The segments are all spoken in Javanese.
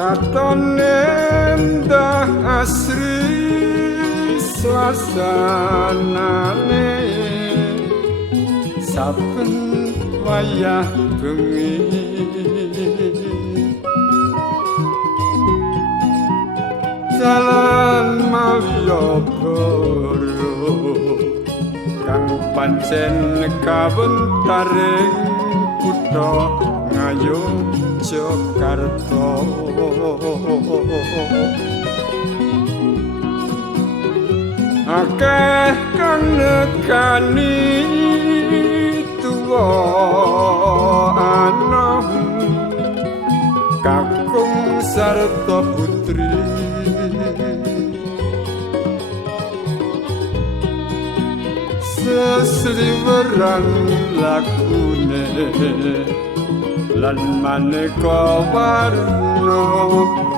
katone ndah asri suasanane saben wayah bengi jalan Malioboro kang pancen kawentaring kutha Ngayogyakarta akeh kang nekani tuwa anom kakung sarta putri sesliweran lakune lan maneka warna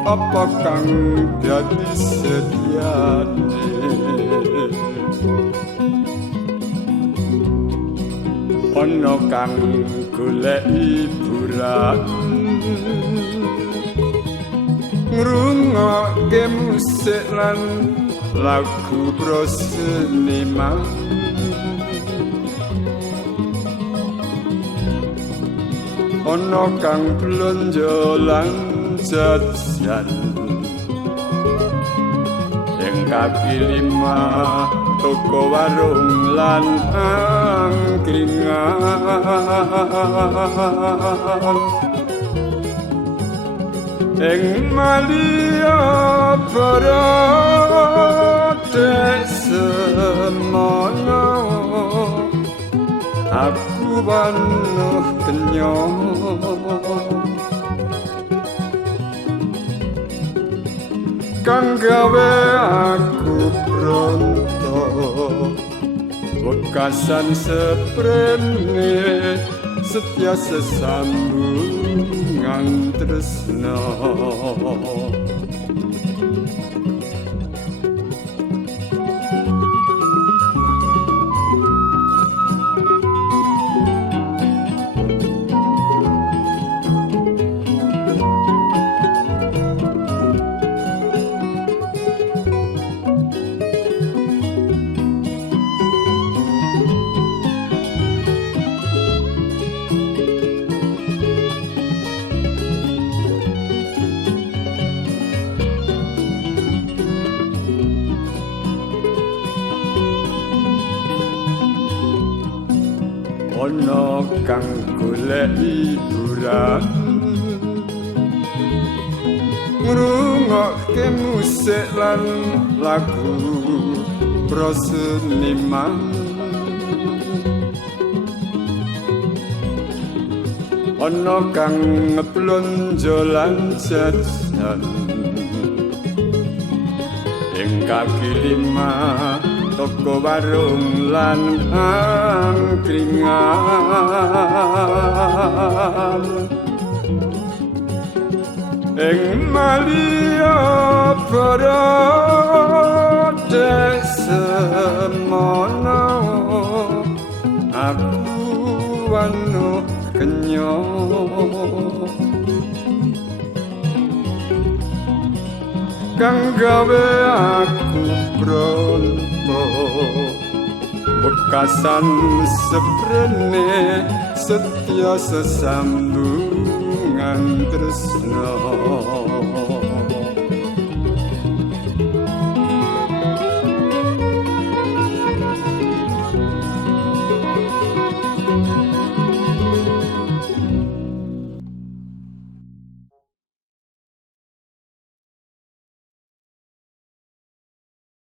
apa kang dadi sediane ana kang golek hiburan ngrungokke musik lan lagu proseniman ana kang blonjo lan jajan ing kaki lima toko warung lan angkringan ing Malioboro semono aku wanuh kenya kang gawe aku pronto wekasan seprene setya sesambungan tresna ana kang golek hiburan ngrungokke musik lan lagu proseniman ana kang ngeblonjo lan jajan ing kaki lima toko warung lan angkringan ing Malioboro semono aku wanuh kenya kang gawe aku pronto wekasan seprene setya sesambungan tresna